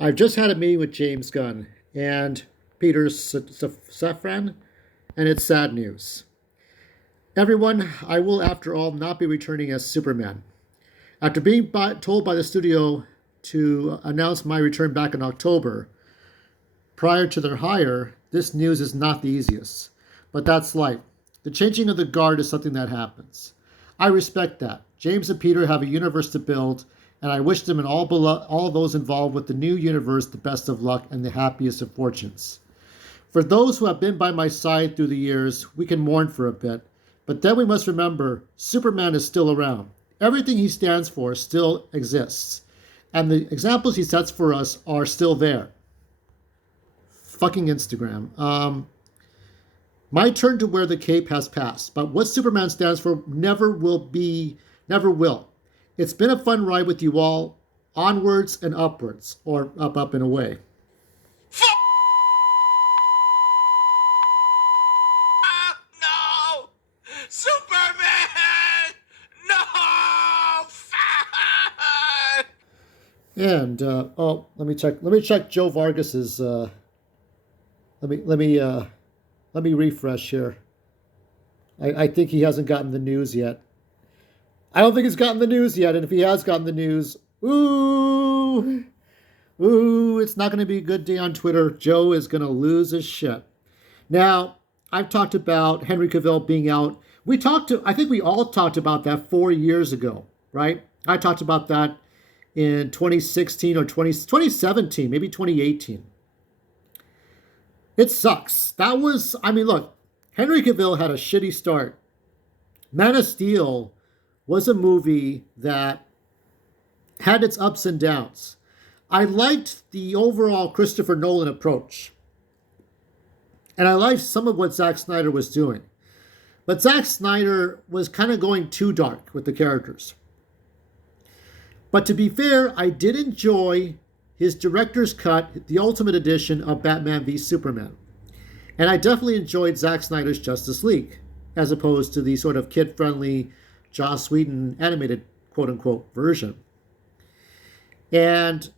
I've just had a meeting with James Gunn and Peter Safran, and it's sad news. Everyone, I will, after all, not be returning as Superman. After being told by the studio to announce my return back in October, prior to their hire, this news is not the easiest. But that's life. The changing of the guard is something that happens. I respect that. James and Peter have a universe to build, and I wish them and all those involved with the new universe the best of luck and the happiest of fortunes. For those who have been by my side through the years, we can mourn for a bit, but then we must remember Superman is still around. Everything he stands for still exists, and the examples he sets for us are still there. Fucking Instagram. My turn to wear the cape has passed, but what Superman stands for never will. It's been a fun ride with you all, onwards and upwards, or up and away. No! Superman! No! And let me check. Let me check Joe Vargas's. Let me let me uh, let me refresh here. I think he hasn't gotten the news yet. I don't think he's gotten the news yet, and if he has gotten the news, it's not going to be a good day on Twitter. Joe is going to lose his shit. Now, I've talked about Henry Cavill being out. I think we all talked about that 4 years ago, right? I talked about that in 2016 or 2017, maybe 2018. It sucks. Look, Henry Cavill had a shitty start. Man of Steel was a movie that had its ups and downs. I liked the overall Christopher Nolan approach. And I liked some of what Zack Snyder was doing. But Zack Snyder was kind of going too dark with the characters. But to be fair, I did enjoy his director's cut, the Ultimate Edition of Batman v Superman. And I definitely enjoyed Zack Snyder's Justice League, as opposed to the sort of kid-friendly Joss Whedon animated quote-unquote version. And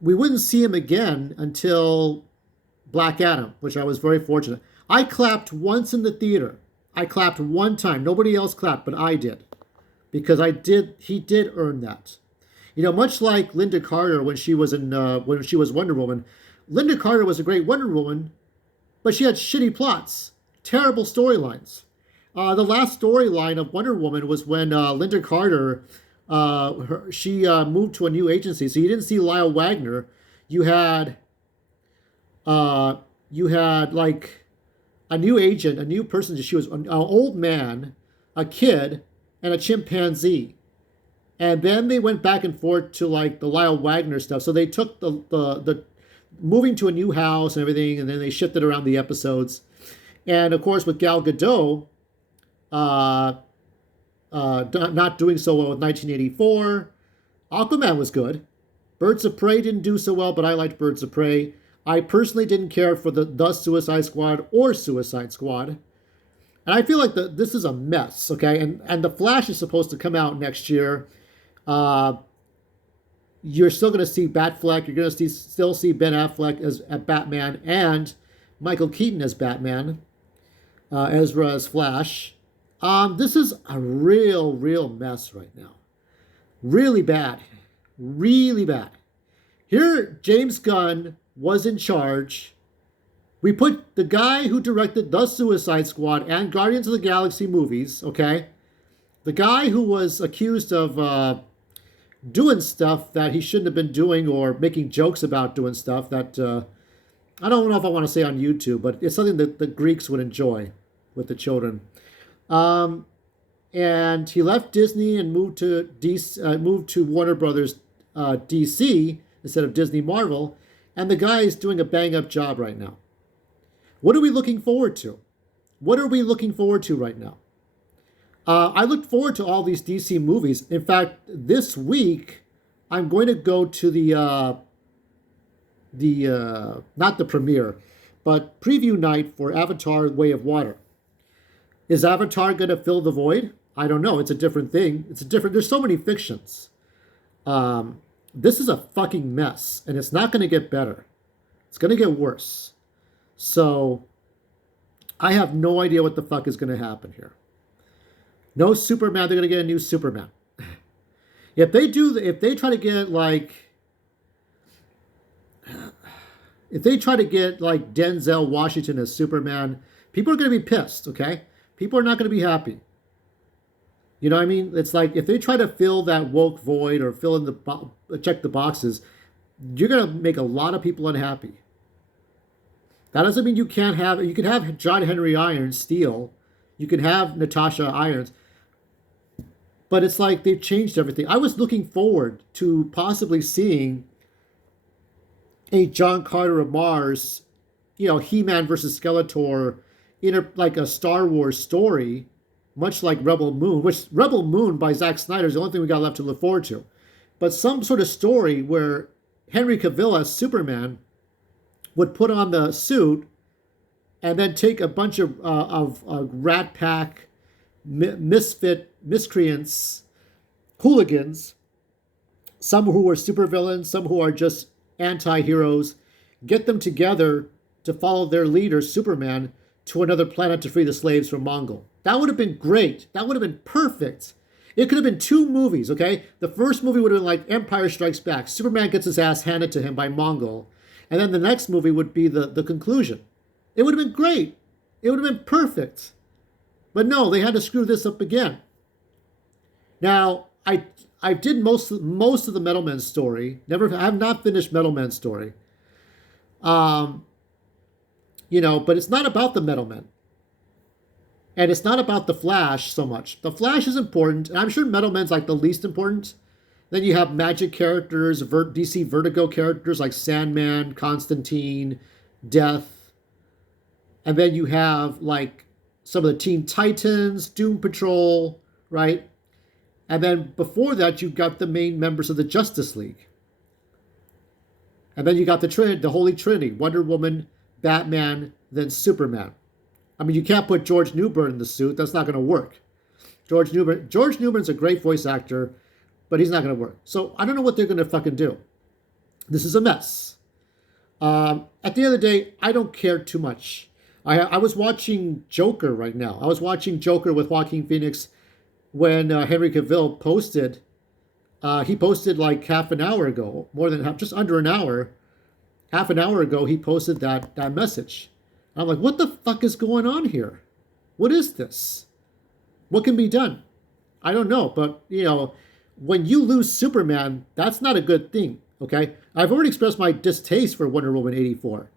we wouldn't see him again until Black Adam, which I was very fortunate. I clapped once in the theater. I clapped one time. Nobody else clapped, but I did. Because he did earn that. You know, much like Linda Carter when she was Wonder Woman. Linda Carter was a great Wonder Woman, but she had shitty plots, terrible storylines. The last storyline of Wonder Woman was when Linda Carter she moved to a new agency. So you didn't see Lyle Wagner. You had like a new agent, a new person. She was an old man, a kid, and a chimpanzee. And then they went back and forth to like the Lyle Wagner stuff. So they took the moving to a new house and everything, and then they shifted around the episodes. And of course, with Gal Gadot, not doing so well with 1984. Aquaman was good. Birds of Prey didn't do so well, but I liked Birds of Prey. I personally didn't care for the Suicide Squad or Suicide Squad. And I feel like this is a mess, okay? And The Flash is supposed to come out next year. You're still going to see Batfleck. You're going to still see Ben Affleck as Batman and Michael Keaton as Batman. Ezra as Flash. This is a real mess right now. Really bad. Really bad. Here, James Gunn was in charge. We put the guy who directed The Suicide Squad and Guardians of the Galaxy movies, okay? The guy who was accused of doing stuff that he shouldn't have been doing or making jokes about doing stuff that I don't know if I want to say on YouTube, but it's something that the Greeks would enjoy with the children. And he left Disney and moved to Warner Brothers DC instead of Disney Marvel. And the guy is doing a bang-up job right now. What are we looking forward to? What are we looking forward to right now? I look forward to all these DC movies. In fact, this week, I'm going to go to the not the premiere, but preview night for Avatar: Way of Water. Is Avatar going to fill the void? I don't know. It's a different thing. There's so many fictions. This is a fucking mess, and it's not going to get better. It's going to get worse. So I have no idea what the fuck is going to happen here. No Superman. They're going to get a new Superman. If they try to get like Denzel Washington as Superman, people are going to be pissed. Okay, people are not going to be happy. You know what I mean? It's like if they try to fill that woke void or fill in check the boxes, you're going to make a lot of people unhappy. That doesn't mean you can have John Henry Irons Steel, you can have Natasha Irons, but it's like they've changed everything. I was looking forward to possibly seeing a John Carter of Mars, He-Man versus Skeletor, like a Star Wars story, much like Rebel Moon, which Rebel Moon by Zack Snyder is the only thing we got left to look forward to. But some sort of story where Henry Cavill as Superman would put on the suit and then take a bunch of Rat Pack, misfit, miscreants, hooligans, some who are supervillains, some who are just anti-heroes, get them together to follow their leader, Superman, to another planet to free the slaves from Mongol. That would have been great. That would have been perfect. It could have been 2 movies, okay? The first movie would have been like Empire Strikes Back. Superman gets his ass handed to him by Mongol. And then the next movie would be the conclusion. It would have been great. It would have been perfect. But no, they had to screw this up again. Now, I did most of the Metal Men story. I have not finished Metal Men story. But it's not about the Metal Men. And it's not about the Flash so much. The Flash is important, and I'm sure Metal Men's like the least important. Then you have magic characters, DC Vertigo characters like Sandman, Constantine, Death. And then you have like some of the Teen Titans, Doom Patrol, right? And then before that, you've got the main members of the Justice League. And then you got the Holy Trinity, Wonder Woman, Batman, then Superman. I mean, you can't put George Newbern in the suit. That's not going to work. George Newbern's a great voice actor, but he's not going to work. So I don't know what they're going to fucking do. This is a mess. At the end of the day, I don't care too much. I was watching Joker right now. I was watching Joker with Joaquin Phoenix when Henry Cavill posted. He posted like half an hour ago, just under an hour. Half an hour ago, he posted that message. I'm like, what the fuck is going on here? What is this? What can be done? I don't know, but when you lose Superman, that's not a good thing, okay? I've already expressed my distaste for Wonder Woman 84.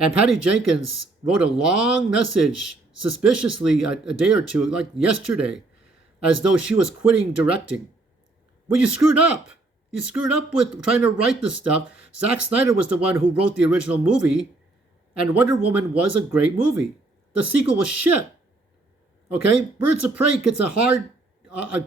And Patty Jenkins wrote a long message, suspiciously a day or two, like yesterday, as though she was quitting directing. Well, you screwed up. You screwed up with trying to write this stuff. Zack Snyder was the one who wrote the original movie, and Wonder Woman was a great movie. The sequel was shit. Okay? Birds of Prey gets a hard, I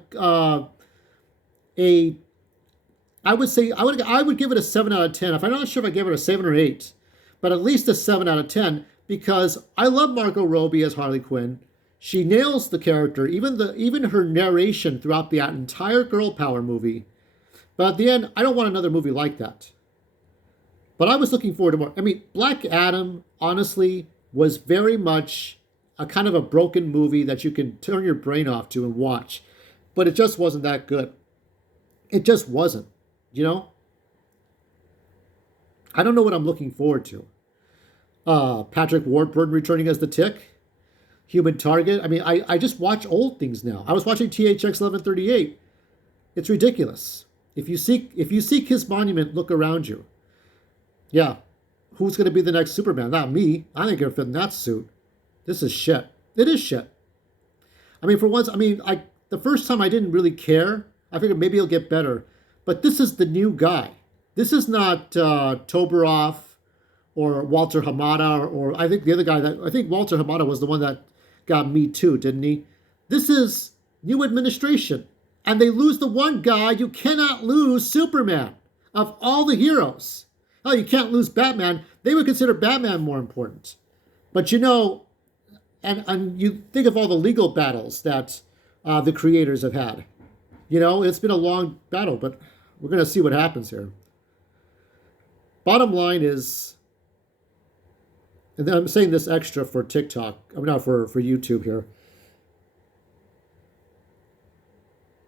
would give it a 7 out of 10. If I'm not sure if I gave it a 7 or 8, but at least a 7 out of 10, because I love Margot Robbie as Harley Quinn. She nails the character, even her narration throughout the entire Girl Power movie. But at the end, I don't want another movie like that. But I was looking forward to more. I mean, Black Adam, honestly, was very much a kind of a broken movie that you can turn your brain off to and watch. But it just wasn't that good. It just wasn't, I don't know what I'm looking forward to. Patrick Warburton returning as the Tick. Human Target. I mean, I just watch old things now. I was watching THX 1138. It's ridiculous. If you seek his monument, look around you. Yeah, who's going to be the next Superman? Not me. I ain't going to fit in that suit. This is shit. It is shit. I mean, for once, the first time I didn't really care. I figured maybe he'll get better. But this is the new guy. This is not Toberoff or Walter Hamada or I think the other guy I think Walter Hamada was the one that got Me Too, didn't he? This is new administration. And they lose the one guy. You cannot lose Superman of all the heroes. Oh, you can't lose Batman. They would consider Batman more important. But and you think of all the legal battles that the creators have had. It's been a long battle, but we're going to see what happens here. Bottom line is, and I'm saying this extra for TikTok, I'm not for YouTube here.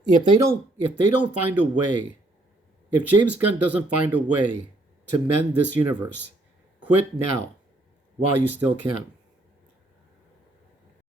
If they don't find a way, if James Gunn doesn't find a way to mend this universe, quit now while you still can.